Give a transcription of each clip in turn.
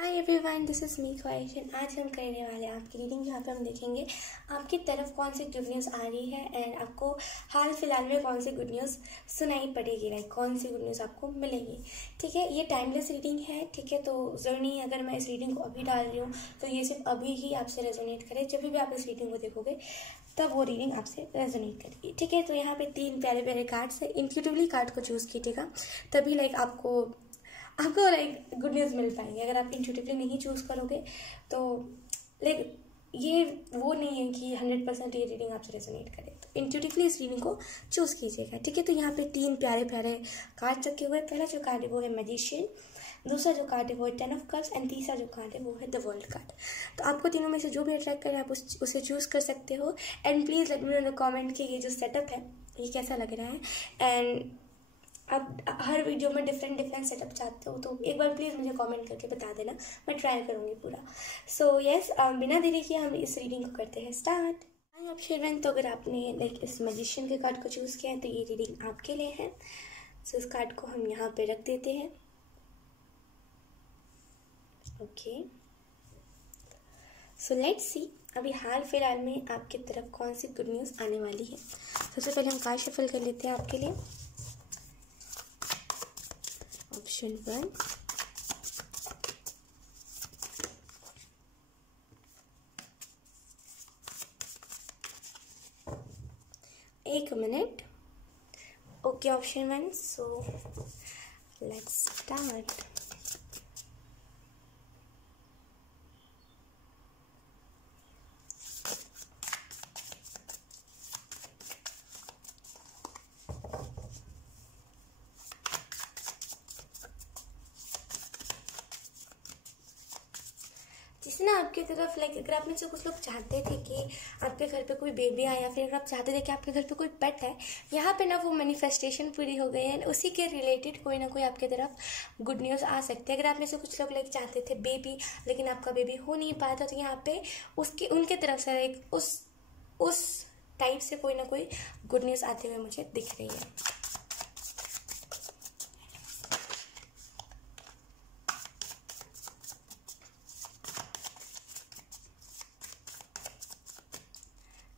Hi everyone, this is me ख्वाहिश। आज हम करने वाले हैं आपकी रीडिंग, जहाँ पे हम देखेंगे आपकी तरफ कौन सी गुड न्यूज़ आ रही है एंड आपको हाल फिलहाल में कौन सी गुड न्यूज़ सुनाई पड़ेगी, लाइक कौन सी गुड न्यूज़ आपको मिलेगी। ठीक है, ये टाइमलेस रीडिंग है। ठीक है, तो ज़रूरी नहीं अगर मैं इस रीडिंग को अभी डाल रही हूँ तो ये सिर्फ अभी ही आपसे रेजोनेट करे। जब भी आप इस रीडिंग को देखोगे तब वो रीडिंग आपसे रेजोनेट करेगी। ठीक है, तो यहाँ पे 3 प्यारे प्यारे कार्ड्स है। इंट्यूटिवली कार्ड को चूज़ कीजिएगा, तभी लाइक आपको लाइक गुड न्यूज़ मिल पाएगी। अगर आप इंट्यूटिवली नहीं चूज़ करोगे तो लाइक ये वो नहीं है कि 100% ये रीडिंग आपसे रेजोनेट करे। तो इंट्यूटिवली इस रीडिंग को चूज़ कीजिएगा। ठीक है, तो यहाँ पे 3 प्यारे प्यारे कार्ड रखे हुए हैं। पहला जो कार्ड है वो है मैजिशियन, दूसरा जो कार्ड है वो है 10 ऑफ कप्स एंड तीसरा जो कार्ड है वो है द वर्ल्ड कार्ड। तो आपको तीनों में से जो भी अट्रैक्ट करे आप उसे चूज़ कर सकते हो। And please let me know in the comment कि ये जो सेटअप है ये कैसा लग रहा है। एंड आप हर वीडियो में डिफरेंट सेटअप चाहते हो तो एक बार प्लीज़ मुझे कमेंट करके बता देना, मैं ट्राई करूँगी पूरा। सो यस, बिना देरी किए हम इस रीडिंग को करते हैं स्टार्ट। आई आप शेरवन, तो अगर आपने लाइक इस मैजिशियन के कार्ड को चूज़ किया है तो ये रीडिंग आपके लिए है। सो इस कार्ड को हम यहाँ पे रख देते हैं। ओके, सो लेट्स सी अभी हाल फिलहाल में आपकी तरफ कौन सी गुड न्यूज़ आने वाली है। सबसे पहले हम कार्ड शफल कर लेते हैं आपके लिए। ऑप्शन 1, एक minute. Okay, option 1, so let's start. जैसे ना आपकी तरफ लाइक अगर आप में से कुछ लोग चाहते थे कि आपके घर पे कोई बेबी आए, या फिर अगर आप चाहते थे कि आपके घर पे कोई पेट है, यहाँ पे ना वो मैनिफेस्टेशन पूरी हो गई है। उसी के रिलेटेड कोई ना कोई आपके तरफ गुड न्यूज़ आ सकती है। अगर आप में से कुछ लोग लाइक चाहते थे बेबी लेकिन आपका बेबी हो नहीं पाया था, तो यहाँ पे उनके तरफ से लाइक उस टाइप से कोई ना कोई गुड न्यूज़ आते हुए मुझे दिख रही है।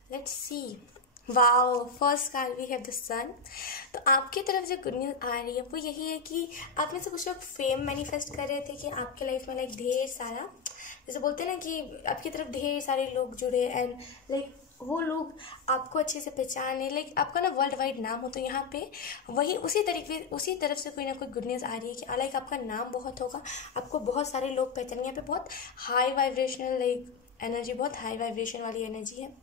Let's see. Wow, first card we have the sun. तो आपकी तरफ जो गुड न्यूज़ आ रही है वो यही है कि आप में से कुछ लोग फेम मैनिफेस्ट कर रहे थे कि आपके लाइफ में लाइक ढेर सारा, जैसे बोलते हैं ना कि आपकी तरफ ढेर सारे लोग जुड़े एंड लाइक वो लोग आपको अच्छे से पहचाने, लाइक आपका ना वर्ल्ड वाइड नाम हो। तो यहाँ पे वही उसी तरफ से कोई ना कोई गुड न्यूज़ आ रही है कि लाइक आपका नाम बहुत होगा, आपको बहुत सारे लोग पहचानेंगे। यहाँ पे बहुत हाई वाइब्रेशनल लाइक एनर्जी, बहुत हाई वाइब्रेशन वाली एनर्जी है।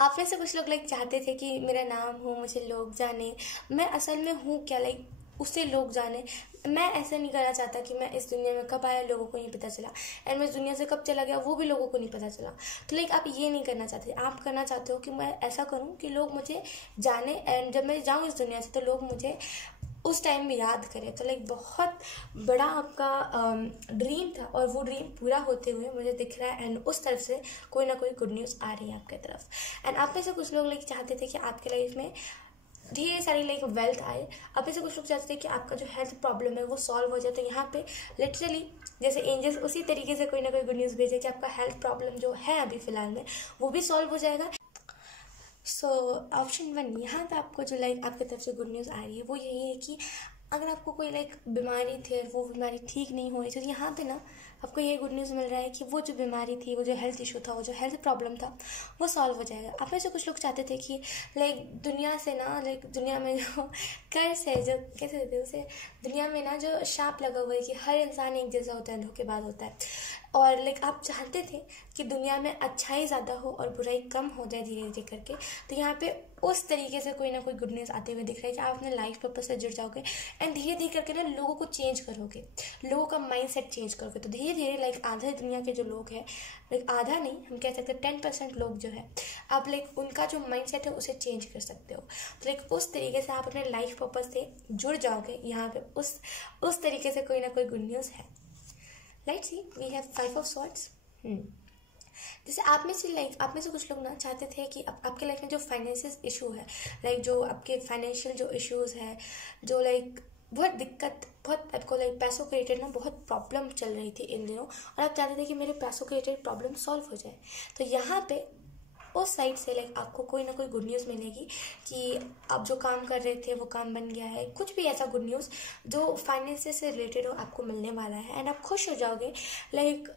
आप में से कुछ लोग लाइक चाहते थे कि मेरा नाम हो, मुझे लोग जाने, मैं असल में हूँ क्या, लाइक उससे लोग जाने। मैं ऐसा नहीं करना चाहता कि मैं इस दुनिया में कब आया लोगों को नहीं पता चला, एंड मैं इस दुनिया से कब चला गया वो भी लोगों को नहीं पता चला। तो लाइक आप ये नहीं करना चाहते, आप करना चाहते हो कि मैं ऐसा करूँ कि लोग मुझे जाने एंड जब मैं जाऊँ इस दुनिया से तो लोग मुझे उस टाइम में याद करें। तो लाइक बहुत बड़ा आपका ड्रीम था और वो ड्रीम पूरा होते हुए मुझे दिख रहा है। एंड उस तरफ से कोई ना कोई गुड न्यूज़ आ रही है आपके तरफ। एंड आप में से कुछ लोग लाइक चाहते थे कि आपके लाइफ में ढेर सारी लाइक वेल्थ आए। आप में से कुछ लोग चाहते थे कि आपका जो हेल्थ प्रॉब्लम है वो सॉल्व हो जाए। तो यहाँ पे लिटरली जैसे एंजल्स उसी तरीके से कोई ना कोई गुड न्यूज़ भेजे कि आपका हेल्थ प्रॉब्लम जो है अभी फिलहाल में वो भी सॉल्व हो जाएगा। सो ऑप्शन 1, यहाँ पे आपको जो लाइक आपकी तरफ से गुड न्यूज़ आ रही है वो यही है कि अगर आपको कोई लाइक बीमारी थी और वो बीमारी ठीक नहीं हो रही, तो यहाँ पे ना आपको ये गुड न्यूज़ मिल रहा है कि वो जो बीमारी थी, वो जो हेल्थ इशू था, वो जो हेल्थ प्रॉब्लम था वो सॉल्व हो जाएगा। आप में से कुछ लोग चाहते थे कि लाइक दुनिया से ना, लाइक दुनिया में जो कर्ज है, जो कैसे देते हैं उसे, दुनिया में ना जो शाप लगा हुआ है कि हर इंसान एक जैसा होता है, धोखेबाज होता है, और लाइक आप चाहते थे कि दुनिया में अच्छाई ज़्यादा हो और बुराई कम हो जाए धीरे धीरे करके। तो यहाँ पे उस तरीके से कोई ना कोई गुड न्यूज़ आते हुए दिख रहा है कि आप अपने लाइफ पर्पस से जुड़ जाओगे एंड धीरे धीरे करके ना लोगों को चेंज करोगे, लोगों का माइंड सेट चेंज करोगे। तो धीरे धीरे लाइक आधा दुनिया के जो लोग हैं, लाइक आधा नहीं हम कह सकते 10% लोग जो है, आप लाइक उनका जो माइंड सेट है उसे चेंज कर सकते हो। तो लाइक उस तरीके से आप अपने लाइफ पर्पस से जुड़ जाओगे। यहाँ पे उस तरीके से कोई ना कोई गुड न्यूज़ है। Let's see, we have 5 of swords. जैसे आप में से कुछ लोग ना चाहते थे कि आपके लाइफ में जो फाइनेंशियल इशू है, लाइक जो आपके फाइनेंशियल जो इश्यूज है, जो लाइक बहुत दिक्कत, बहुत आपको लाइक पैसों के रिलेटेड ना बहुत प्रॉब्लम चल रही थी इन दिनों, और आप चाहते थे कि मेरे पैसों के रिलेटेड प्रॉब्लम सॉल्व हो जाए। तो यहाँ पे उस साइड से लाइक आपको कोई ना कोई गुड न्यूज़ मिलेगी कि आप जो काम कर रहे थे वो काम बन गया है। कुछ भी ऐसा गुड न्यूज़ जो फाइनेंसेस से रिलेटेड हो आपको मिलने वाला है, एंड आप खुश हो जाओगे। लाइक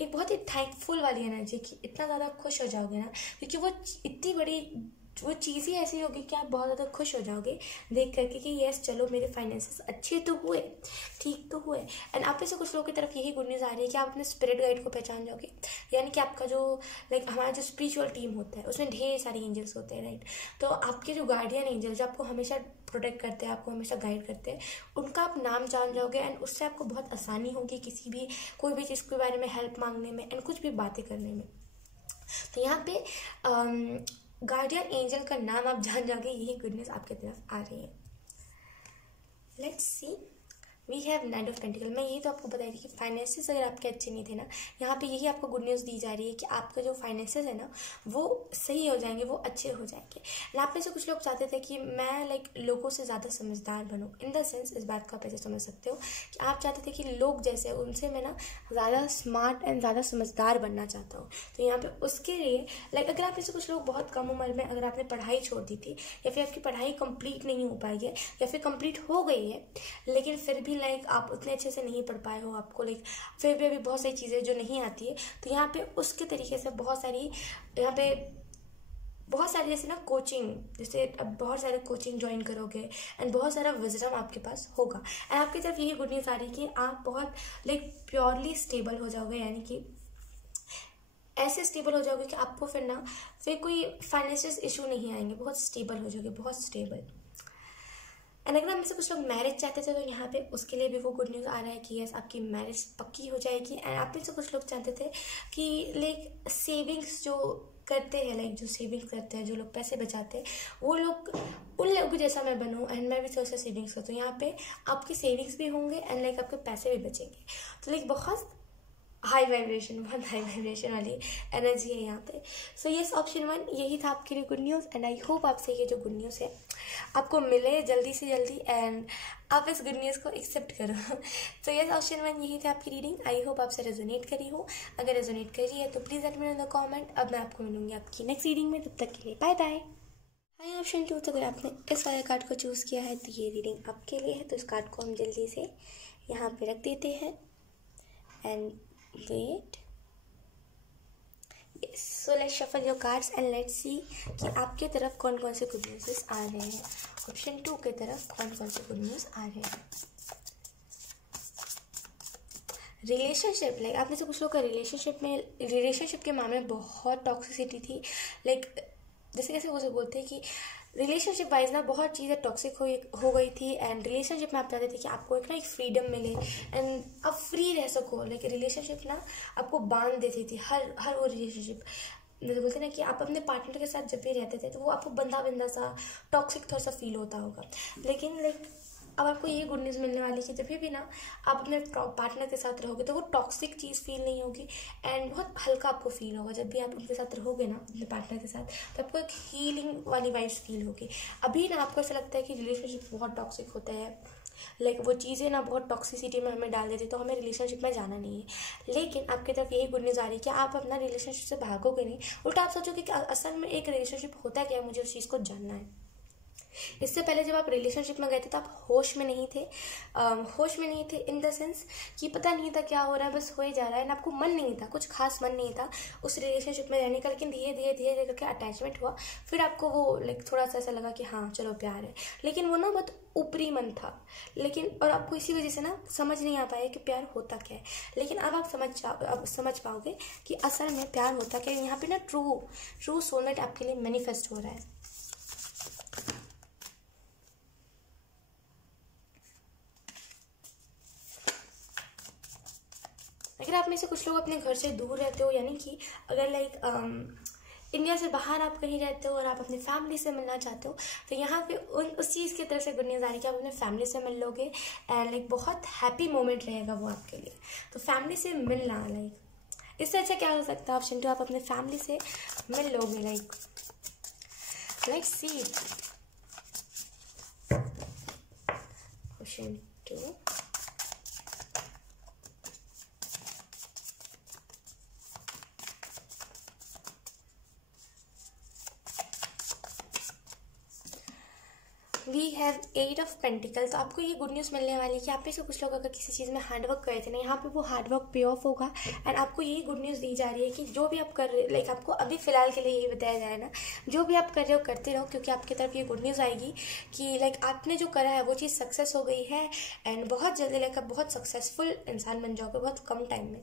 एक बहुत ही थैंकफुल वाली एनर्जी की, इतना ज़्यादा खुश हो जाओगे ना, क्योंकि वो इतनी बड़ी वो चीज़ ही ऐसी होगी कि आप बहुत ज़्यादा खुश हो जाओगे देख करके कि यस चलो मेरे फाइनेंसेस अच्छे तो हुए, ठीक तो हुए। एंड आप में से कुछ लोगों की तरफ यही गुड न्यूज़ आ रही है कि आप अपने स्पिरिट गाइड को पहचान जाओगे। यानी कि आपका जो लाइक हमारा जो स्पिरिचुअल टीम होता है उसमें ढेर सारे एंजल्स होते हैं, राइट। तो आपके जो गार्डियन एंजल जो आपको हमेशा प्रोटेक्ट करते हैं, आपको हमेशा गाइड करते हैं, उनका आप नाम जान जाओगे, एंड उससे आपको बहुत आसानी होगी किसी भी कोई भी चीज़ के बारे में हेल्प मांगने में एंड कुछ भी बातें करने में। तो यहाँ पे गार्डियन एंजल का नाम आप जान जाओगे, यही गुड न्यूज़ आपकी तरफ आ रही है। Let's see, we have knight of pentacles. मैं यही तो आपको बताई थी कि फाइनेंसेस अगर आपके अच्छे नहीं थे ना, यहाँ पे यही आपको गुड न्यूज़ दी जा रही है कि आपके जो फाइनेंसेस है ना वो सही हो जाएंगे, वो अच्छे हो जाएंगे। आप में से कुछ लोग चाहते थे कि मैं लाइक लोगों से ज़्यादा समझदार बनूँ, इन द सेंस इस बात को आप ऐसे समझ सकते हो कि आप चाहते थे कि लोग जैसे उनसे मैं ना ज़्यादा स्मार्ट एंड ज़्यादा समझदार बनना चाहता हूँ। तो यहाँ पे उसके लिए लाइक अगर आप में से कुछ लोग बहुत कम उम्र में अगर आपने पढ़ाई छोड़ दी थी, या फिर आपकी पढ़ाई कंप्लीट नहीं हो पाई है, या फिर कंप्लीट हो गई है लेकिन फिर भी लाइक आप उतने अच्छे से नहीं पढ़ पाए हो, आपको लाइक फिर भी अभी बहुत सारी चीज़ें जो नहीं आती है, तो यहाँ पे उसके तरीके से बहुत सारी यहाँ पे बहुत सारी जैसे ना कोचिंग, जैसे अब बहुत सारे कोचिंग ज्वाइन करोगे एंड बहुत सारा विजडम आपके पास होगा। एंड आपकी तरफ यही गुड न्यूज़ आ रही है कि आप बहुत लाइक प्योरली स्टेबल हो जाओगे, यानी कि ऐसे स्टेबल हो जाओगे कि आपको फिर ना फिर कोई फाइनेंशियल इशू नहीं आएंगे, बहुत स्टेबल हो जाओगे, बहुत स्टेबल। एंड अगर आप में से कुछ लोग मैरिज चाहते थे तो यहाँ पे उसके लिए भी वो गुड न्यूज़ आ रहा है कि यस आपकी मैरिज पक्की हो जाएगी। एंड आप में से कुछ लोग चाहते थे कि लाइक सेविंग्स जो करते हैं, लाइक जो सेविंग्स करते हैं, जो लोग पैसे बचाते हैं, वो लोग उन लोगों जैसा मैं बनूँ एंड मैं भी थोड़ा सा सेविंग्स करता हूँ। यहाँ पे आपकी सेविंग्स भी होंगे एंड लाइक आपके पैसे भी बचेंगे। तो लाइक बहुत हाई वाइब्रेशन वाली एनर्जी है यहाँ पे। सो यस ऑप्शन 1 यही था आपके लिए good news, and I hope आपसे ये जो गुड न्यूज़ है आपको मिले जल्दी से जल्दी एंड आप इस गुड न्यूज़ को एक्सेप्ट करो। तो यस ऑप्शन 1 यही था आपकी रीडिंग। आई होप आपसे रेजोनेट करी हो। अगर रेजोनेट करी है तो please let me know in the comment. अब मैं आपको मिलूंगी आपकी नेक्स्ट रीडिंग में, तब तक के लिए बाय बाय। हाय ऑप्शन 2, तो अगर आपने इस वाले कार्ड को चूज़ किया है तो ये रीडिंग आपके लिए है। तो इस कार्ड को हम जल्दी से यहाँ पे रख देते हैं and wait. So let's shuffle your cards and let's see कि आपके तरफ कौन कौन से गुड न्यूज़ आ रहे हैं। ऑप्शन 2 के तरफ कौन कौन से गुड न्यूज़ आ रहे हैं। रिलेशनशिप, लाइक आप में से कुछ लोग का रिलेशनशिप के मामले में बहुत टॉक्सिसिटी थी। लाइक जैसे कैसे वो बोलते हैं कि रिलेशनशिप वाइज ना बहुत चीज़ें टॉक्सिक हो गई थी एंड रिलेशनशिप में आप चाहते थे कि आपको एक ना एक फ्रीडम मिले एंड आप फ्री रह सको। लेकिन रिलेशनशिप ना आपको बांध देती थी। हर वो रिलेशनशिप जैसे बोलते हैं ना कि आप अपने पार्टनर के साथ जब भी रहते थे तो वो आपको बंधा सा टॉक्सिक थोड़ा सा फील होता होगा। लेकिन लाइक अब आपको ये गुड न्यूज़ मिलने वाली है कि जब भी ना आप अपने पार्टनर के साथ रहोगे तो वो टॉक्सिक चीज़ फील नहीं होगी एंड बहुत हल्का आपको फील होगा। जब भी आप उनके साथ रहोगे ना, अपने पार्टनर के साथ, तो आपको एक हीलिंग वाली वाइब्स फील होगी। अभी ना आपको ऐसा लगता है कि रिलेशनशिप बहुत टॉक्सिक होता है, लाइक वो चीज़ें ना बहुत टॉक्सिसिटी में हमें डाल देती, तो हमें रिलेशनशिप में जाना नहीं है। लेकिन आपकी तरफ यही गुड न्यूज़ आ रही है कि आप अपना रिलेशनशिप से भागोगे नहीं, उल्टा आप सोचोगे कि असल में एक रिलेशनशिप होता क्या है, मुझे उस चीज़ को जानना है। इससे पहले जब आप रिलेशनशिप में गए थे तो आप होश में नहीं थे। होश में नहीं थे इन द सेंस कि पता नहीं था क्या हो रहा है, बस हो ही जा रहा है, ना आपको मन नहीं था, कुछ खास मन नहीं था उस रिलेशनशिप में रहने का। लेकिन धीरे धीरे करके अटैचमेंट हुआ, फिर आपको वो लाइक थोड़ा सा ऐसा लगा कि हाँ चलो प्यार है, लेकिन वो ना बहुत ऊपरी मन था। लेकिन और आपको इसी वजह से ना समझ नहीं आ पाया कि प्यार होता क्या है। लेकिन अब आप समझ पाओगे कि असल में प्यार होता क्या है। यहाँ पे ना ट्रू सोलमेट आपके लिए मैनिफेस्ट हो रहा है। अगर आप में से कुछ लोग अपने घर से दूर रहते हो, यानी कि अगर लाइक इंडिया से बाहर आप कहीं रहते हो और आप अपनी फैमिली से मिलना चाहते हो, तो यहाँ पे उस चीज़ की तरफ से गुड न्यूज़ आ रही है कि आप अपने फैमिली से मिल लोगे एंड लाइक बहुत हैप्पी मोमेंट रहेगा वो आपके लिए। तो फैमिली से मिलना, लाइक इससे अच्छा क्या हो सकता है। ऑप्शन 2 आप अपने फैमिली से मिल लोगे। Like C option 2। We have 8 of pentacles. तो आपको ये गुड न्यूज़ मिलने वाली है कि आप में से कुछ लोग अगर किसी चीज़ में हार्डवर्क करे थे ना, यहाँ पे वो हार्डवर्क पे ऑफ होगा। एंड आपको यही गुड न्यूज़ दी जा रही है कि जो भी आप कर रहे, लाइक आपको अभी फ़िलहाल के लिए यही बताया जा रहा है ना, जो भी आप कर रहे हो करते रहो, क्योंकि आपकी तरफ ये गुड न्यूज़ आएगी कि लाइक आपने जो करा है वो चीज़ सक्सेस हो गई है। एंड बहुत जल्दी लाइक आप बहुत सक्सेसफुल इंसान बन जाओगे बहुत कम टाइम में।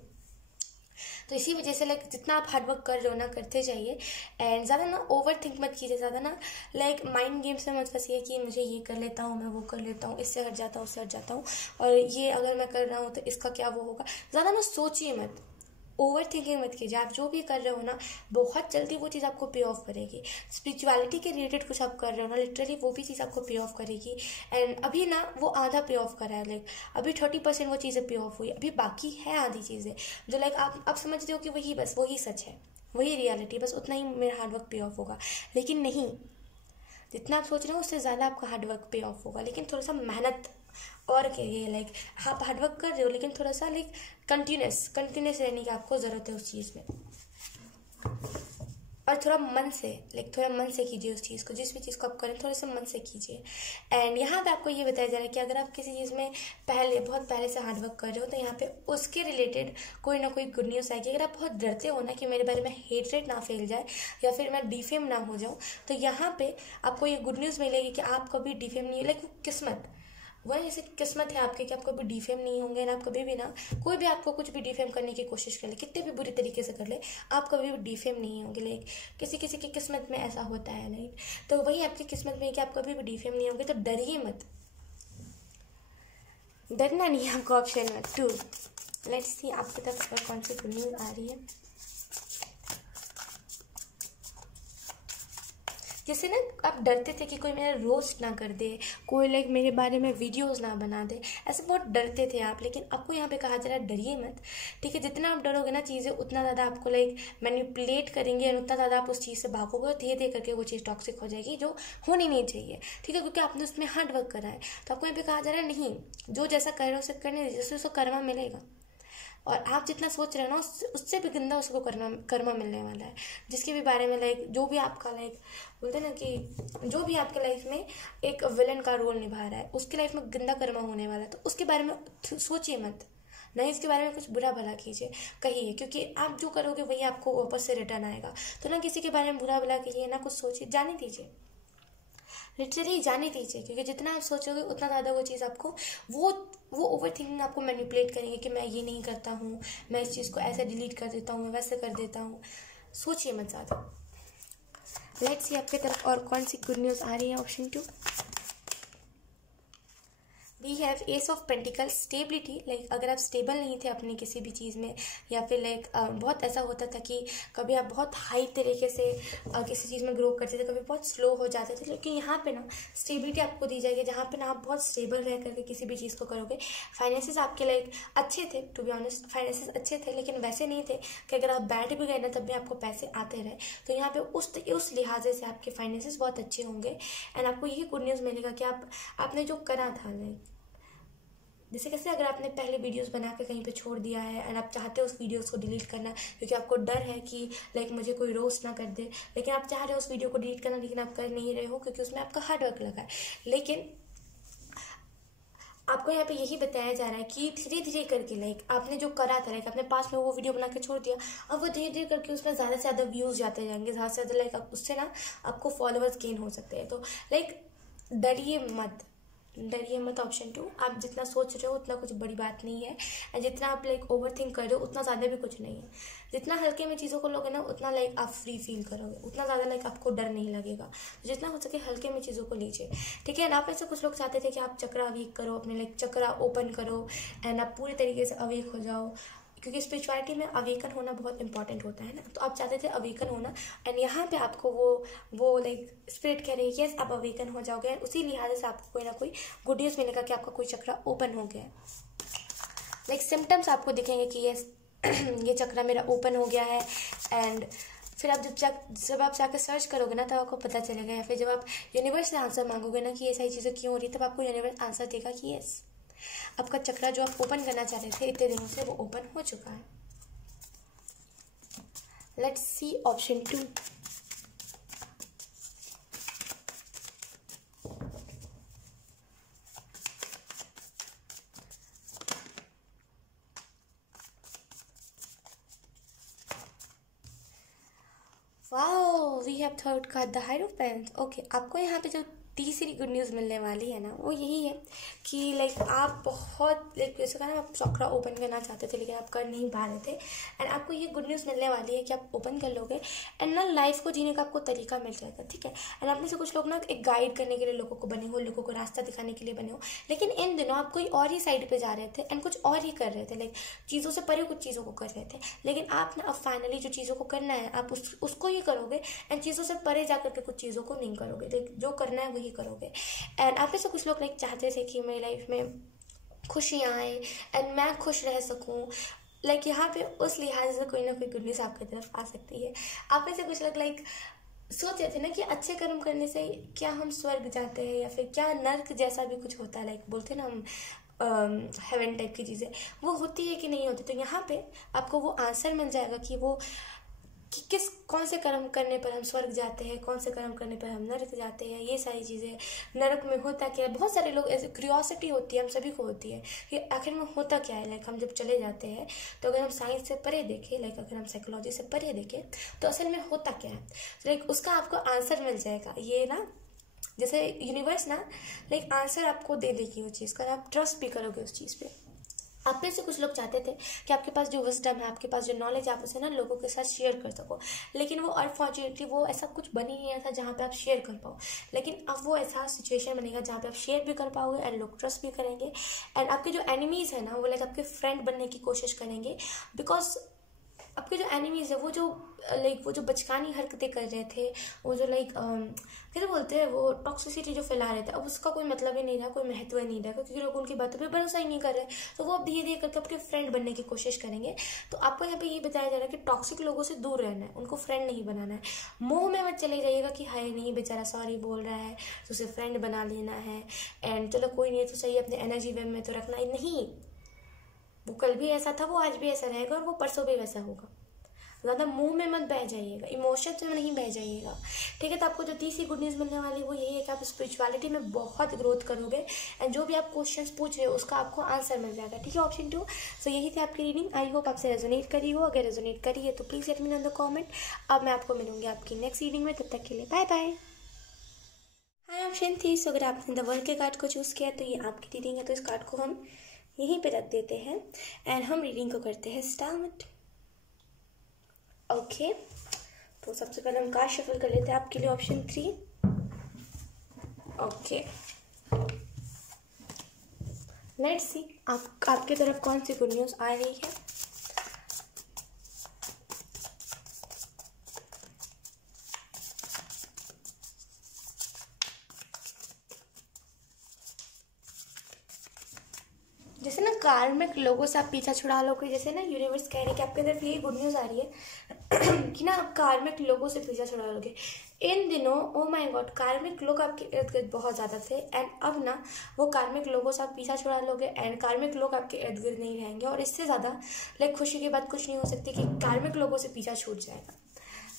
तो इसी वजह से लाइक जितना आप हार्डवर्क कर रहे हो ना, करते जाइए। एंड ज़्यादा ना ओवर थिंक मत कीजिए, ज़्यादा ना लाइक माइंड गेम्स में मत फंसिए कि मुझे ये कर लेता हूँ, मैं वो कर लेता हूँ, इससे हट जाता हूँ, उससे हट जाता हूँ, और ये अगर मैं कर रहा हूँ तो इसका क्या वो होगा। ज़्यादा ना सोचिए मत, ओवर थिंकिंग मत कीजिए। आप जो भी कर रहे हो ना, बहुत जल्दी वो चीज़ आपको पे ऑफ करेगी। स्पिरिचुअलिटी के रिलेटेड कुछ आप कर रहे हो ना, लिटरली वो भी चीज़ आपको पे ऑफ करेगी। एंड अभी ना वो आधा पे ऑफ करा है, लाइक अभी 30% वो चीज़ें पे ऑफ हुई, अभी बाकी है आधी चीज़ें जो लाइक आप समझते हो कि वही बस वही सच है, वही रियलिटी, बस उतना ही मेरा हार्डवर्क पे ऑफ होगा। लेकिन नहीं, जितना आप सोच रहे हो उससे ज़्यादा आपका हार्डवर्क पे ऑफ होगा। लेकिन थोड़ा सा मेहनत और करिए, लाइक आप हार्डवर्क कर रहे हो लेकिन थोड़ा सा लाइक कंटिन्यूस रहने की आपको ज़रूरत है उस चीज़ में। और थोड़ा मन से, लाइक थोड़ा मन से कीजिए उस चीज़ को, जिस भी चीज़ को आप करें थोड़ा सा मन से कीजिए। एंड यहाँ पे आपको ये बताया जा रहा है कि अगर आप किसी चीज़ में बहुत पहले से हार्डवर्क कर रहे हो तो यहाँ पे उसके रिलेटेड कोई ना कोई गुड न्यूज़ आएगी। अगर आप बहुत डरते हो ना कि मेरे बारे में हेटरेट ना फैल जाए या फिर मैं डिफेम ना हो जाऊँ, तो यहाँ पे आपको ये गुड न्यूज़ मिलेगी कि आप कभी डिफेम नहीं, लाइक किस्मत वह जैसे किस्मत है आपकी कि आप कभी डिफेम नहीं होंगे ना। आप कभी भी ना, कोई भी आपको कुछ भी डिफेम करने की कोशिश कर ले, कितने भी बुरी तरीके से कर ले, आप कभी भी डिफेम नहीं होंगे। लाइक किसी किसी की किस्मत में ऐसा होता है, नहीं तो वही आपकी किस्मत में है कि आप कभी भी डिफेम नहीं होंगे। तो डरिए मत, डरना नहीं है आपको। ऑप्शन 2, लेट्स सी आपकी तरफ कौन सी गुड न्यूज़ आ रही है। जैसे ना आप डरते थे कि कोई मेरा रोस्ट ना कर दे, कोई लाइक मेरे बारे में वीडियोस ना बना दे, ऐसे बहुत डरते थे आप। लेकिन आपको यहाँ पे कहा जा रहा है डरिए मत, ठीक है। जितना आप डरोगे ना, चीज़ें उतना ज़्यादा आपको लाइक मैनिपुलेट करेंगे और उतना ज़्यादा आप उस चीज़ से भागोगे और धीरे धीरे करके वो चीज़ टॉक्सिक हो जाएगी, जो होनी नहीं चाहिए, ठीक है। क्योंकि आपने उसमें हार्ड वर्क करा है। तो आपको यहाँ पे कहा जा रहा है नहीं, जो जैसा कर रहे हो उसे करने दीजिए, जैसे उसको कर्मा मिलेगा। और आप जितना सोच रहे हो ना उससे भी गंदा उसको कर्मा मिलने वाला है। जिसके भी बारे में लाइक जो भी आपका लाइक बोलते हैं ना कि जो भी आपके लाइफ में एक विलन का रोल निभा रहा है, उसके लाइफ में गंदा कर्मा होने वाला है। तो उसके बारे में सोचिए मत, नहीं इसके बारे में कुछ बुरा भला कीजिए, कहिए, क्योंकि आप जो करोगे वही आपको वापस से रिटर्न आएगा। तो ना किसी के बारे में बुरा भला कीजिए, ना कुछ सोचिए, जाने दीजिए, लिटरली जाने दीजिए। क्योंकि जितना आप सोचोगे उतना ज़्यादा वो चीज़ आपको वो ओवर थिंकिंग आपको मैनिपुलेट करेंगे कि मैं ये नहीं करता हूँ, मैं इस चीज़ को ऐसे डिलीट कर देता हूँ, मैं वैसे कर देता हूँ। सोचिए मत ज़्यादा। लेट्स सी आपके तरफ और कौन सी गुड न्यूज़ आ रही है। Option 2, we have ace of pentacles, stability. Like अगर आप स्टेबल नहीं थे अपनी किसी भी चीज़ में, या फिर लाइक बहुत ऐसा होता था कि कभी आप बहुत हाई तरीके से किसी चीज़ में ग्रो करते थे, कभी बहुत स्लो हो जाते थे। लेकिन यहाँ पे ना स्टेबिलिटी आपको दी जाएगी, जहाँ पे ना आप बहुत स्टेबल रह करके किसी भी चीज़ को करोगे। फाइनेंसेस आपके लाइक अच्छे थे, टू बी ऑनेस्ट फाइनेंसेस अच्छे थे, लेकिन वैसे नहीं थे कि अगर आप बैठ भी गए ना तब भी आपको पैसे आते रहे। तो यहाँ पे उस लिहाजे से आपके फाइनेंसेस बहुत अच्छे होंगे। एंड आपको यही गुड न्यूज़ मिलेगा कि आपने जो करा था, लाइक जैसे कैसे अगर आपने पहले वीडियोस बना के कहीं पे छोड़ दिया है एंड आप चाहते हो उस वीडियोस को डिलीट करना, क्योंकि आपको डर है कि लाइक मुझे कोई रोस्ट ना कर दे, लेकिन आप चाह रहे हो उस वीडियो को डिलीट करना, लेकिन आप कर नहीं रहे हो क्योंकि उसमें आपका हार्ड वर्क लगा है। लेकिन आपको यहाँ पे यही बताया जा रहा है कि धीरे धीरे करके लाइक आपने जो करा था, लाइक अपने पास में वो वीडियो बना के छोड़ दिया, अब वो धीरे धीरे करके उसमें ज़्यादा से ज़्यादा व्यूज़ जाते जाएंगे, ज़्यादा से ज़्यादा लाइक उससे ना आपको फॉलोअर्स गेन हो सकते हैं। तो लाइक डरिए मत। ऑप्शन 2, आप जितना सोच रहे हो उतना कुछ बड़ी बात नहीं है, और जितना आप लाइक ओवर थिंक कर रहे हो उतना ज़्यादा भी कुछ नहीं है। जितना हल्के में चीज़ों को लोगे ना उतना लाइक आप फ्री फील करोगे, उतना ज़्यादा लाइक आपको डर नहीं लगेगा। तो जितना हो सके हल्के में चीज़ों को लीजिए, ठीक है। आप ऐसे कुछ लोग चाहते थे कि आप चक्रा अवेक करो, अपने लाइक चक्रा ओपन करो एंड आप पूरे तरीके से अवेक हो जाओ, क्योंकि स्पिरिचुअलिटी में अवेकन होना बहुत इंपॉर्टेंट होता है ना। तो आप चाहते थे अवेकन होना, एंड यहाँ पे आपको वो लाइक स्पिरिट कह रही है यस आप अवेकन हो जाओगे, एंड उसी लिहाज से आपको कोई ना कोई गुड न्यूज़ मिलेगा कि आपका कोई चक्रा ओपन हो गया है। लाइक सिम्टम्स आपको दिखेंगे कि यस ये चक्रा मेरा ओपन हो गया है, एंड फिर आप जब आप जाकर सर्च करोगे ना तब आपको पता चलेगा, या फिर जब आप यूनिवर्स से आंसर मांगोगे ना कि ये सारी चीज़ें क्यों हो रही है, तब आपको यूनिवर्स आंसर देगा कि यस, आपका चक्रा जो आप ओपन करना चाह रहे थे इतने दिनों से वो ओपन हो चुका है। Let's see option 2। Wow, we have third card the hide of pens. Okay, आपको यहाँ पे जो तीसरी गुड न्यूज़ मिलने वाली है ना वो यही है कि लाइक आप बहुत जैसे कहा ना आप चक्रा ओपन करना चाहते थे लेकिन आप कर नहीं पा रहे थे, एंड आपको ये गुड न्यूज़ मिलने वाली है कि आप ओपन कर लोगे एंड ना लाइफ को जीने का आपको तरीका मिल जाएगा, ठीक है। एंड आप में से कुछ लोग ना एक गाइड करने के लिए लोगों को बने हो, लोगों को रास्ता दिखाने के लिए बने हो, लेकिन इन दिनों आप कोई और ही साइड पर जा रहे थे एंड कुछ और ही कर रहे थे, लाइक चीज़ों से परे कुछ चीज़ों को कर रहे थे, लेकिन आप ना अब फाइनली जो चीज़ों को करना है आप उसको ही करोगे एंड चीज़ों से परे जा करके कुछ चीज़ों को नहीं करोगे, लाइक जो करना है वही करोगे। एंड आप में से कुछ लोग लाइक चाहते थे कि मेरी लाइफ में खुशियाँ आए एंड मैं खुश रह सकूँ, लाइक यहाँ पे उस लिहाज से कोई ना कोई गुड न्यूज़ आपकी तरफ आ सकती है। आप में से कुछ लोग लाइक सोच रहे थे ना कि अच्छे कर्म करने से क्या हम स्वर्ग जाते हैं या फिर क्या नर्क जैसा भी कुछ होता है, लाइक बोलते हैं ना हम हेवन टाइप की चीज़ें वो होती है कि नहीं होती, तो यहाँ पे आपको वो आंसर मिल जाएगा कि वो कि कौन से कर्म करने पर हम स्वर्ग जाते हैं, कौन से कर्म करने पर हम नरक जाते हैं, ये सारी चीज़ें, नरक में होता क्या है। बहुत सारे लोग ऐसे क्यूरियोसिटी होती है, हम सभी को होती है कि आखिर में होता क्या है। लाइक हम जब चले जाते हैं तो अगर हम साइंस से परे देखें, लाइक अगर हम साइकोलॉजी से परे देखें तो असल में होता क्या है, लाइक उसका आपको आंसर मिल जाएगा। ये ना जैसे यूनिवर्स ना लाइक आंसर आपको दे देगी वो चीज़ का, आप ट्रस्ट भी करोगे उस चीज़ पे। आप में से कुछ लोग चाहते थे कि आपके पास जो विजडम है, आपके पास जो नॉलेज है, आप उसे ना लोगों के साथ शेयर कर सको, लेकिन वो अनफॉर्चुनेटली वो ऐसा कुछ बन ही नहीं था जहाँ पे आप शेयर कर पाओ। लेकिन अब वो ऐसा सिचुएशन बनेगा जहाँ पे आप शेयर भी कर पाओगे एंड लोग ट्रस्ट भी करेंगे, एंड आपके जो एनिमीज़ है ना वो लाइक आपके फ्रेंड बनने की कोशिश करेंगे, बिकॉज आपके जो एनिमीज़ है वो जो बचकानी हरकतें कर रहे थे, वो जो लाइक कैसे बोलते हैं वो टॉक्सिसिटी जो फैला रहे थे, अब उसका कोई मतलब ही नहीं रहा, कोई महत्व ही नहीं रहा, क्योंकि लोग उनकी बातों पे भरोसा ही नहीं कर रहे, तो वो अब धीरे धीरे करके आपके फ्रेंड बनने की कोशिश करेंगे। तो आपको यहाँ पे ये बताया जा रहा है कि टॉक्सिक लोगों से दूर रहना है, उनको फ्रेंड नहीं बनाना है। मोह में मत चले जाइएगा कि हाय नहीं बेचारा सॉरी बोल रहा है तो उसे फ्रेंड बना लेना है एंड चलो कोई नहीं तो सही, अपने एनर्जी वेव में तो रखना है नहीं। वो कल भी ऐसा था, वो आज भी ऐसा रहेगा और वो परसों भी वैसा होगा। ज़्यादा मुंह में मत बह जाइएगा, इमोशंस में नहीं बह जाइएगा, ठीक है। तो आपको जो तीसरी गुड न्यूज़ मिलने वाली है वो यही है कि आप स्पिरिचुअलिटी में बहुत ग्रोथ करोगे एंड जो भी आप क्वेश्चंस पूछ रहे हो उसका आपको आंसर मिल जाएगा, ठीक है। ऑप्शन 2। सो यही थी आपकी रीडिंग। आई होप आपसे रेजोनेट करी हो, अगर रेजोनेट करी है तो please let me know in the comment. अब मैं आपको मिलूंगी आपकी नेक्स्ट रीडिंग में, तब तक के लिए बाय बाय। हाय ऑप्शन 3। सो अगर आपने द वर्ल्ड के कार्ड को चूज़ किया तो ये आपकी रीडिंग है, तो इस कार्ड को हम यहीं पे रख देते हैं एंड हम रीडिंग को करते हैं स्टार्ट। ओके, तो सबसे पहले हम कार्ड शफल कर लेते हैं आपके लिए ऑप्शन 3। ओके, लेट्स सी आपके तरफ कौन सी गुड न्यूज़ आ रही है। जैसे ना कार्मिक लोगों से आप पीछा छुड़ा लोगे, जैसे ना यूनिवर्स कह रहे हैं कि आपके तरफ यही गुड न्यूज़ आ रही है कि ना आप कार्मिक लोगों से पीछा छुड़ा लोगे इन दिनों। ओ माय गॉड, कार्मिक लोग आपके इर्द गिर्द बहुत ज़्यादा थे एंड अब ना वो कार्मिक लोगों से आप पीछा छुड़ा लोगे एंड कार्मिक लोग आपके इर्द गिर्द नहीं रहेंगे, और इससे ज़्यादा लाइक खुशी की बात कुछ नहीं हो सकती कि कार्मिक लोगों से पीछा छूट जाएगा।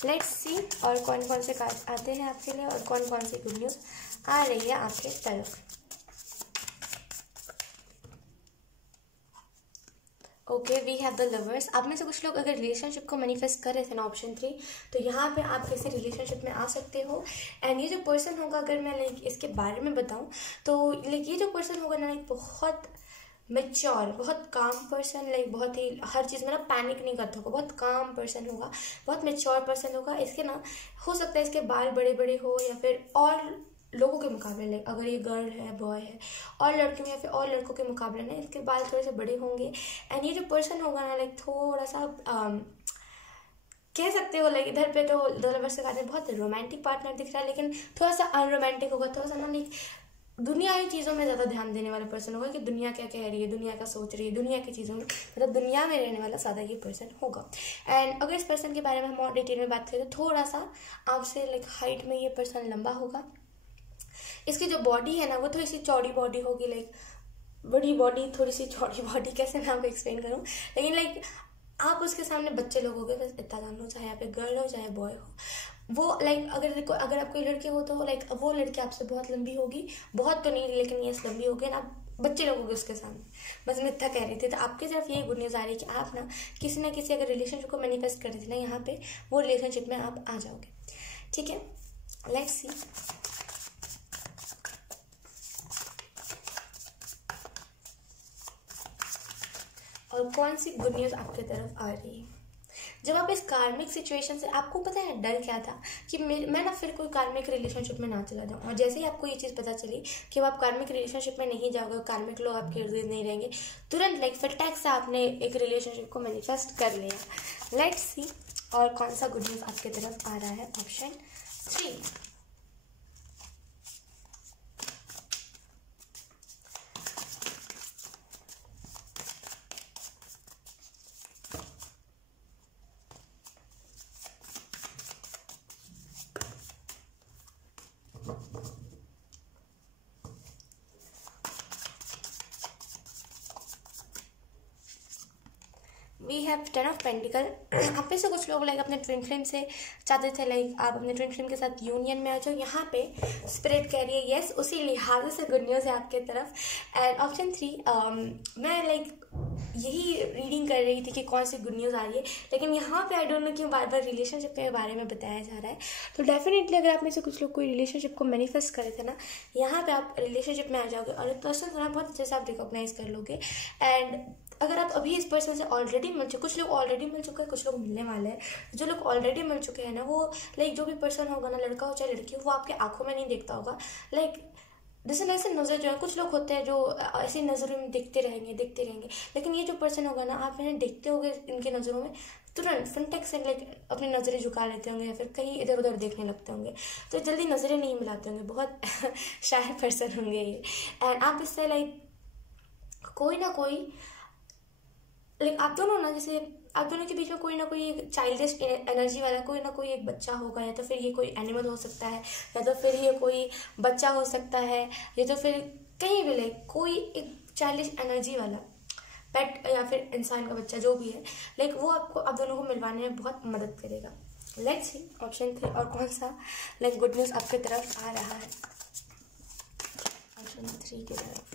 लेट्स सी और कौन कौन से कार्ड आते हैं आपके लिए और कौन कौन सी गुड न्यूज़ आ रही है आपके तरफ। Okay, we have the lovers. आप में से कुछ लोग अगर रिलेशनशिप को मैनिफेस्ट कर रहे थे ना ऑप्शन 3, तो यहाँ पे आप कैसे रिलेशनशिप में आ सकते हो। एंड ये जो पर्सन होगा, अगर मैं लाइक इसके बारे में बताऊँ तो लाइक ये जो पर्सन होगा ना लाइक बहुत मैच्योर, बहुत काम पर्सन, लाइक बहुत ही हर चीज़ में ना पैनिक नहीं करता होगा, बहुत काम पर्सन होगा, बहुत मैच्योर पर्सन होगा। इसके ना हो सकता है इसके बाल बड़े बड़े हो या फिर और लोगों के मुकाबले, लाइक अगर ये गर्ल है बॉय है और लड़कियों या फिर और लड़कों के मुकाबले ना इसके बाल थोड़े से बड़े होंगे। एंड ये जो पर्सन होगा ना लाइक थोड़ा सा कह सकते हो लाइक इधर पे तो द लवर्स के कार्ड में बहुत रोमांटिक पार्टनर दिख रहा है, लेकिन थोड़ा सा अनरोमांटिक होगा, थोड़ा सा ना लाइक दुनियावी चीज़ों में ज़्यादा ध्यान देने वाला पर्सन होगा कि दुनिया क्या कह रही है, दुनिया का सोच रही है, दुनिया की चीज़ों में मतलब दुनिया में रहने वाला ज़्यादा ये पर्सन होगा। एंड अगर इस पर्सन के बारे में हम और डिटेल में बात करें तो थोड़ा सा आपसे लाइक हाइट में ये पर्सन लंबा होगा। इसकी जो बॉडी है ना वो थोड़ी सी चौड़ी बॉडी होगी, लाइक बड़ी बॉडी थोड़ी सी चौड़ी बॉडी, कैसे मैं आपको एक्सप्लेन करूँ, लेकिन लाइक आप उसके सामने बच्चे लोग हो गए, बस इतना जान लो, चाहे आप एक गर्ल हो चाहे बॉय हो, वो लाइक अगर आप कोई लड़के हो तो लाइक वो लड़की आपसे बहुत लंबी होगी, बहुत तो नहीं लेकिन यस लंबी होगी, ना आप बच्चे लोग होंगे उसके सामने, बस मैं इतना कह रही थी। तो आपकी तरफ ये गुड न्यूज़ आ रही है कि आप ना किसी अगर रिलेशनशिप को मैनिफेस्ट कर रहे थे ना, यहाँ पे वो रिलेशनशिप में आप आ जाओगे। ठीक है, लेट्स सी। और कौन सी गुड न्यूज़ आपकी तरफ आ रही है। जब आप इस कार्मिक सिचुएशन से, आपको पता है डर क्या था कि मैं ना फिर कोई कार्मिक रिलेशनशिप में ना चला जाऊँ, और जैसे ही आपको ये चीज़ पता चली कि अब आप कार्मिक रिलेशनशिप में नहीं जाओगे, कार्मिक लोग आपके इर्द गिर्द नहीं रहेंगे, तुरंत लाइक फटाक से आपने एक रिलेशनशिप को मैनिफेस्ट कर लिया। लेट्स सी और कौन सा गुड न्यूज़ आपके तरफ आ रहा है। Option 3। We have 10 of pentacles. आप में से कुछ लोग लाइक अपने ट्विन फ्लेम से चाहते थे लाइक आप अपने ट्विन फ्लेम के साथ यूनियन में आ जाओ। यहाँ पे स्पिरिट कह रही है यस, उसी लिहाज से गुड न्यूज़ है आपके तरफ। एंड ऑप्शन 3, मैं लाइक यही रीडिंग कर रही थी कि कौन सी गुड न्यूज़ आ रही है, लेकिन यहाँ पे आई डोंट नो क्यों बार बार रिलेशनशिप के बारे में बताया जा रहा है। तो डेफिनेटली अगर आप में से कुछ लोग कोई रिलेशनशिप को मैनिफेस्ट करे थे ना, यहाँ पे आप रिलेशनशिप में आ जाओगे और पर्सन थोड़ा बहुत अच्छे से आप रिकॉग्नाइज कर लोगे। एंड अगर आप अभी इस पर्सन से ऑलरेडी मिल चुके, कुछ लोग ऑलरेडी मिल चुके हैं, कुछ लोग मिलने वाले हैं। जो लोग ऑलरेडी मिल चुके हैं ना, वो लाइक जो भी पर्सन होगा ना, लड़का हो चाहे लड़की हो, वो आपके आंखों में नहीं देखता होगा। लाइक जैसे ऐसे नज़र जो है, कुछ लोग होते हैं जो ऐसी नज़रों में देखते रहेंगे, लेकिन ये जो पर्सन होगा ना, आप इन्हें देखते होगे इनके नज़रों में तुरंत फंटेक से लाइक अपनी नज़रें झुका लेते होंगे या फिर कहीं इधर उधर देखने लगते होंगे, तो जल्दी नज़रें नहीं मिलाते होंगे, बहुत शायर पर्सन होंगे ये। एंड आप इससे लाइक कोई ना कोई लाइक आप दोनों ना, जैसे आप दोनों के बीच में कोई ना कोई एक चाइल्डिश एनर्जी वाला कोई ना कोई एक बच्चा होगा, या तो फिर ये कोई एनिमल हो सकता है, या तो फिर ये कोई बच्चा हो सकता है, या तो फिर कहीं भी लाइक कोई एक चाइल्डिश एनर्जी वाला पेट या फिर इंसान का बच्चा जो भी है, लाइक वो आपको आप दोनों को मिलवाने में बहुत मदद करेगा। लेट्स सी ऑप्शन 3 और कौन सा लाइक गुड न्यूज़ आपके तरफ आ रहा है। ऑप्शन 3 की तरफ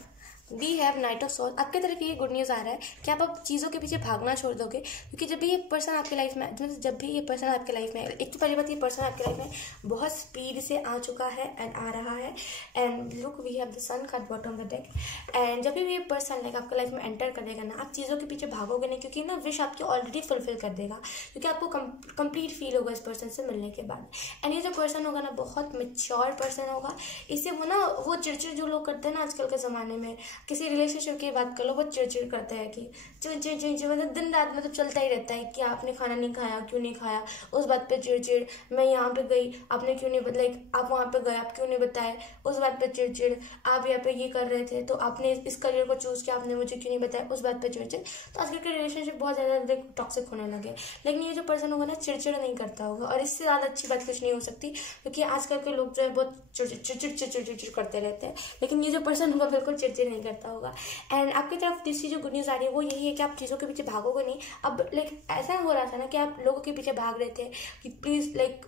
we have knight of souls. आपके तरफ ये गुड न्यूज़ आ रहा है कि आप चीज़ों के पीछे भागना छोड़ दोगे, क्योंकि जब भी ये पर्सन आपके लाइफ में, जब भी ये पर्सन आपके लाइफ में, एक तो पहली बात ये पर्सन आपके लाइफ में बहुत स्पीड से आ चुका है एंड आ रहा है। And look we have the sun card bottom of the deck. एंड जब भी ये पर्सन लाइक आपके लाइफ में एंटर करेगा ना, आप चीज़ों के पीछे भागोगे नहीं, क्योंकि ना विश आपकी ऑलरेडी फुलफिल कर देगा, क्योंकि आपको कंप्लीट फील होगा इस पर्सन से मिलने के बाद। एंड ये जो पर्सन होगा ना, बहुत मेच्योर पर्सन होगा। इससे वो चिड़चिड़ जो लोग करते हैं ना आजकल के ज़माने में, किसी रिलेशनशिप की बात कर लो, बहुत चिड़चिड़ करता है कि चिड़चिड़ मतलब दिन रात मतलब चलता ही रहता है कि आपने खाना नहीं खाया, क्यों नहीं खाया, उस बात पे चिड़चिड़, मैं यहाँ पे गई आपने क्यों नहीं लाइक आप वहाँ पे गए आप क्यों नहीं बताए, उस बात पे चिड़चिड़, आप यहाँ पे ये कर रहे थे तो आपने इस करियर को चूज़ किया आपने मुझे क्यों नहीं बताया, उस बात पे चिड़चिड़। तो आजकल के रिलेशनशिप बहुत ज़्यादा टॉक्सिक होने लगे। लेकिन ये जो पर्सन होगा ना, चिड़चिड़ नहीं करता होगा, और इससे ज़्यादा अच्छी बात कुछ नहीं हो सकती, क्योंकि आजकल के लोग जो है बहुत चिड़चिड़ करते रहते हैं, लेकिन ये जो पर्सन होगा बिल्कुल चिड़चिड़ नहीं करता होगा। एंड आपकी तरफ तीसरी जो गुड न्यूज़ आ रही है वो यही है कि आप चीज़ों के पीछे भागोगे नहीं। अब लाइक ऐसा हो रहा था ना कि आप लोगों के पीछे भाग रहे थे कि प्लीज़ लाइक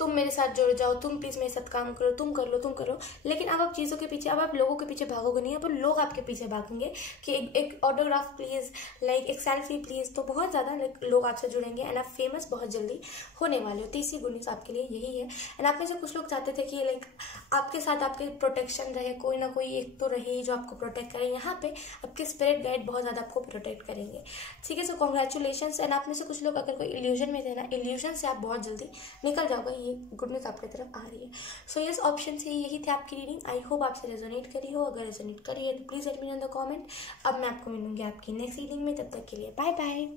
तुम मेरे साथ जुड़ जाओ, तुम प्लीज़ मेरे साथ काम करो, तुम कर लो, लेकिन अब आप चीज़ों के पीछे, अब आप लोगों के पीछे भागोगे नहीं, अब लोग आपके पीछे भागेंगे कि एक ऑटोग्राफ प्लीज़, लाइक एक सेल्फी प्लीज़। तो बहुत ज़्यादा लाइक लोग आपसे जुड़ेंगे एंड आप फेमस बहुत जल्दी होने वाले हो। तीसरी गुड न्यूज़ आपके लिए यही है। एंड आप में से कुछ लोग चाहते थे कि लाइक आपके साथ आपके प्रोटेक्शन रहे, कोई ना कोई एक तो रहे जो आपको प्रोटेक्ट करे। यहाँ पे आपके स्पिरिट गाइड बहुत ज़्यादा आपको प्रोटेक्ट करेंगे। ठीक है, सो कॉन्ग्रेचुलेशन। एंड आप में से कुछ लोग अगर कोई इल्यूजन में थे ना, इल्यूजन से आप बहुत जल्दी निकल जाओगे, ये गुड न्यूज़ आपकी तरफ आ रही है। सो यस, ऑप्शन से यही थे आपकी रीडिंग। आई होप आपसे रेजोनेट करी हो। अगर रेजोनेट करी है तो please let me know in the comment. अब मैं आपको मिलूंगी आपकी नेक्स्ट रीडिंग में, तब तक के लिए बाय बाय।